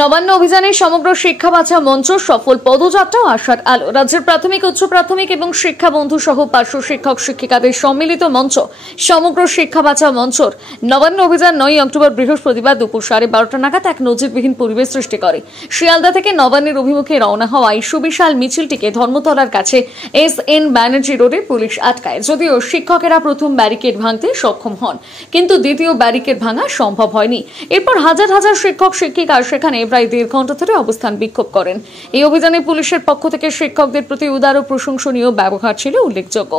নবান্ন অভিযানে সমগ্র শিক্ষা বাঁচাও মঞ্চ সফল পদযাত্রা ও আশার আলো। রাজ্যের প্রাথমিক, উচ্চ প্রাথমিক এবং শিক্ষা বন্ধু সহ পার্শ্ব শিক্ষক শিক্ষিকাদের সম্মিলিত মঞ্চ সমগ্র শিক্ষা বাঁচাও মঞ্চর নবান্ন অভিযান 9 অক্টোবর বৃহস্পতিবার দুপুর 12:30 নাগাদ এক নজিরবিহীন পরিবেশ সৃষ্টি করে। শিয়ালদা থেকে নবান্নের অভিমুখে রওনা হওয়া এই সুবিশাল মিছিলটিকে ধর্মতলার কাছে SN ব্যানার্জি রোডে পুলিশ আটকায়। যদিও শিক্ষকেরা প্রথম ব্যারিকেড ভাঙতে সক্ষম হন, কিন্তু দ্বিতীয় ব্যারিকেড ভাঙা সম্ভব হয়নি। এরপর হাজার হাজার শিক্ষক শিক্ষিকা সেখানে প্রায় 1.5 ঘন্টা ধরে অবস্থান বিক্ষোভ করেন। এই অভিযানে পুলিশের পক্ষ থেকে শিক্ষকদের প্রতি উদার ও প্রশংসনীয় ব্যবহার ছিল উল্লেখযোগ্য,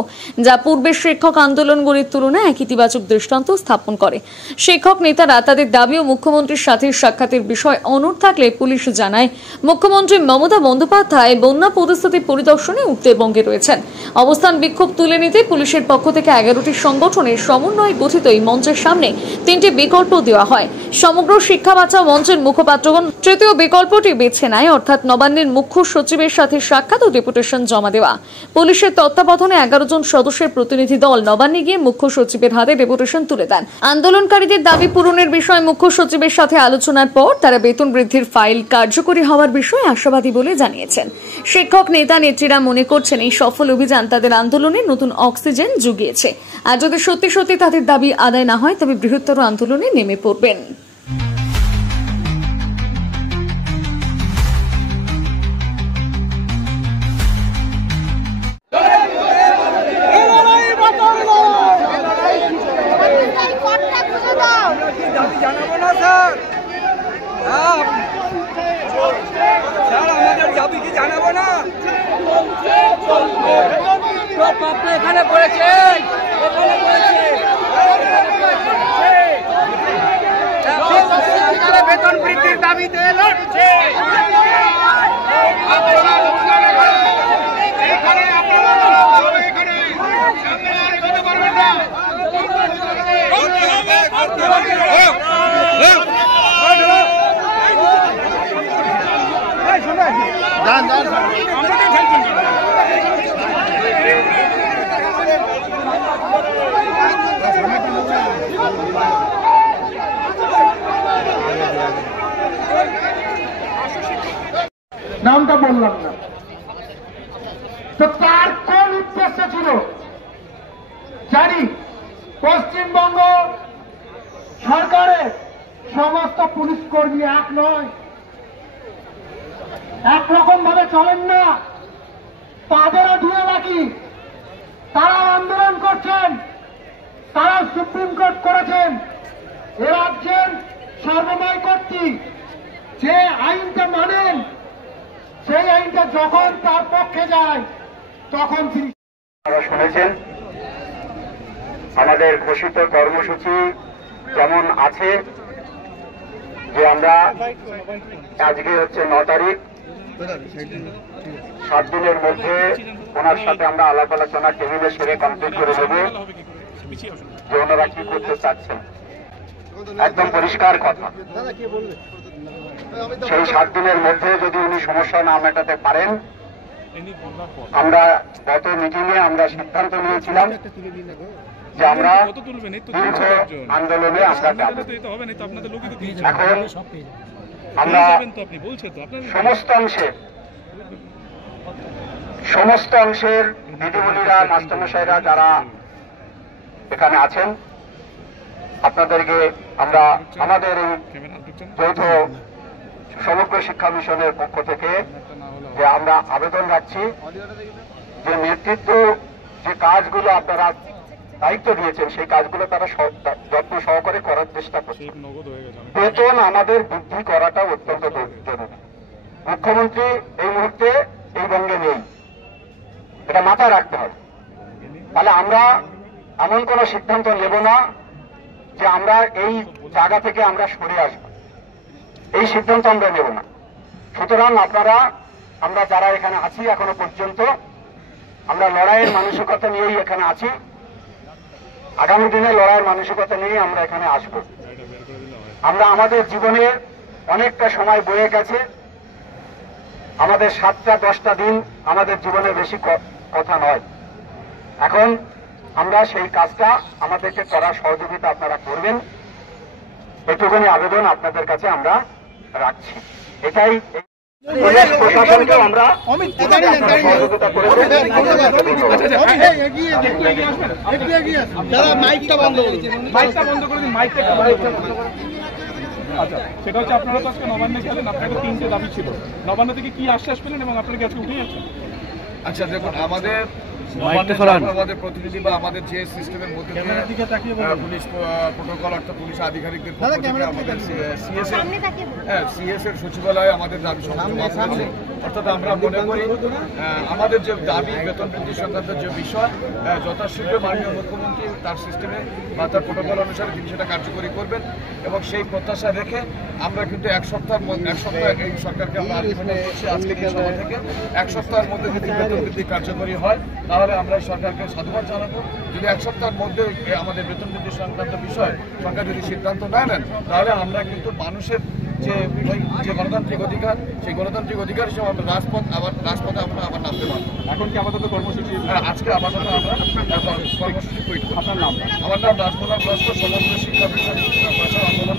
যা পূর্বের শিক্ষক আন্দোলনগুলির তুলনায় এক ইতিবাচক দৃষ্টান্ত স্থাপন করে। শিক্ষক নেতারা তাদের দাবি ও মুখ্যমন্ত্রীর সাথে সাক্ষাতের বিষয় অনড় থাকলে পুলিশ জানায় মুখ্যমন্ত্রী মমতা বন্দ্যোপাধ্যায় বন্যা পরিস্থিতি পরিদর্শনে উত্তরবঙ্গে রয়েছেন। অবস্থান বিক্ষোভ তুলে নিতে পুলিশের পক্ষ থেকে 11টি সংগঠনের সমন্বয়ে গঠিত এই মঞ্চের সামনে 3টি বিকল্প দেওয়া হয়। সমগ্র শিক্ষা বাঁচাও মঞ্চের মুখপাত্রগণ তৃতীয় বিকল্পটি বেছে নেয়, অর্থাৎ নবান্নের মুখ্য সচিবের সাথে সাক্ষাৎ ও ডেপুটেশন জমা দেওয়া। পুলিশের তত্ত্বাবধানে 11 জন সদস্যের প্রতিনিধি দল নবান্নে গিয়ে মুখ্য সচিবের হাতে ডেপুটেশন তুলে দেন। আন্দোলনকারীদের দাবি পূরণের বিষয়ে মুখ্য সচিবের সাথে আলোচনার পর তারা বেতন বৃদ্ধির ফাইল কার্যকরী হওয়ার বিষয়ে আশাবাদী বলে জানিয়েছেন। শিক্ষক নেতা নেত্রীরা মনে করছেন এই সফল অভিযান তাদের আন্দোলনে নতুন অক্সিজেন জুগিয়েছে। আর যদি সত্যি সত্যি তাদের দাবি আদায় না হয় তবে বৃহত্তর আন্দোলনে নেমে পড়বেন। এখানে পড়েছে বেতন বৃদ্ধির দাবিতে লড়ছে। নামটা বললাম না, তো তার কোন উদ্দেশ্য ছিল জানি। পশ্চিমবঙ্গ সরকারের সমস্ত পুলিশ কর্মী এক নয়, একরকম ভাবে চলেন না। তাদেরও দিয়ে রাখি, তারা আন্দোলন করছেন, তারা সুপ্রিম কোর্ট করেছেন। এ রাজ্যের সর্বময় কর্তৃক যে আইনটা মানেন, সেই আইনটা যখন তার পক্ষে যায় তখন তিনি শুনেছেন আমাদের ঘোষিত কর্মসূচি যেমন আছে যে আমরা আজকে হচ্ছে 9 তারিখ, 7 দিনের মধ্যে ওনার সাথে আমরা আলাপ আলোচনা টেবিলে সেরে কমপ্লিট করে দেব যে ওনারা কি করতে চাচ্ছেন। একদম পরিষ্কার কথা, সেই 7 দিনের মধ্যে যদি উনি সমস্যা না মেটাতে পারেন, আমরা গত মিটিংয়ে আমরা সিদ্ধান্ত নিয়েছিলাম যে আমরা দীর্ঘ আন্দোলনে আমরা যাব। এখন আমরা সমস্ত অংশের দিদিমণিরা, মাস্টারমশাইরা যারা এখানে আছেন, আপনাদেরকে আমরা আমাদের এই যৌথ সমগ্র শিক্ষা মিশনের পক্ষ থেকে যে আমরা আবেদন রাখছি যে নেতৃত্ব যে কাজগুলো আপনারা দায়িত্ব দিয়েছেন সেই কাজগুলো তারা যত্ন সহকারে করার চেষ্টা করছে। বেতন আমাদের বৃদ্ধি করাটা অত্যন্ত জরুরি। মুখ্যমন্ত্রী এই মুহূর্তে এই বঙ্গে নেই, এটা মাথায় রাখতে হবে। তাহলে আমরা এমন কোন সিদ্ধান্ত নেব না যে আমরা এই জায়গা থেকে আমরা সরে আসবো, এই সিদ্ধান্ত আমরা নেব না। সুতরাং আমরা যারা এখানে আছি এখনো পর্যন্ত আমরা লড়াইয়ের মানসিকতা নিয়েই এখানে আছি। আগামী দিনে লড়াইয়ের মানসিকতা নিয়ে আমরা এখানে আসব। আমরা আমাদের জীবনে অনেকটা সময় বয়ে গেছে, আমাদের 7টা-10টা দিন আমাদের জীবনে বেশি কথা নয়। এখন আমরা সেই কাজটা আমাদেরকে করার সহযোগিতা আপনারা করবেন, এটুকুনি আবেদন আপনাদের কাছে আমরা রাখছি। এটাই পুলিশ প্রশাসনকে আমরা সহযোগিতা করেছি। আচ্ছা, সেটা হচ্ছে আপনারা তো আজকে নবান্নে গেলেন, আপনাদের 3টে দাবি ছিল। নবান্ন থেকে কি আশ্বাস পেলেন এবং আপনারা কি আজকে উঠে যাচ্ছেন? আচ্ছা দেখুন, আমাদের প্রতিনিধি বা আমাদের যে সিস্টেমের মধ্যে পুলিশ প্রোটোকল অর্থাৎ পুলিশ আধিকারিকদের আমাদের সিএস এর সচিবালয়ে আমাদের দাবি সংগ্রহ, অর্থাৎ আমরা মনে করি আমাদের যে দাবি বেতন বৃদ্ধি সংক্রান্ত যে বিষয় যথাশীঘ্র মাননীয় মুখ্যমন্ত্রী তার সিস্টেমে বা তার প্রোটোকল অনুসারে তিনি সেটা কার্যকরী করবেন এবং সেই প্রত্যাশা রেখে আমরা কিন্তু এক সপ্তাহ এই সরকারকে আমরা আলটিমেটাম করছি আজকে এই সভা থেকে 1 সপ্তাহের মধ্যে যদি বেতন বৃদ্ধি কার্যকরী হয় তাহলে আমরা এই সরকারকে সাধুবাদ জানাবো। যদি 1 সপ্তাহের মধ্যে আমাদের বেতন বৃদ্ধি সংক্রান্ত বিষয় সরকার যদি সিদ্ধান্ত না নেন তাহলে আমরা কিন্তু মানুষের যে গণতান্ত্রিক অধিকার সেই গণতান্ত্রিক অধিকার হিসেবে আমরা রাজপথে আমরা আবার নামতে পারবো। এখন কি আপাতত কর্মসূচি? আজকে আপাতত আমরা কর্মসূচি তৈরি। আপনার নাম? আমার নাম রাজকুমার লস্কর, সমগ্র শিক্ষা বিষয় আন্দোলন।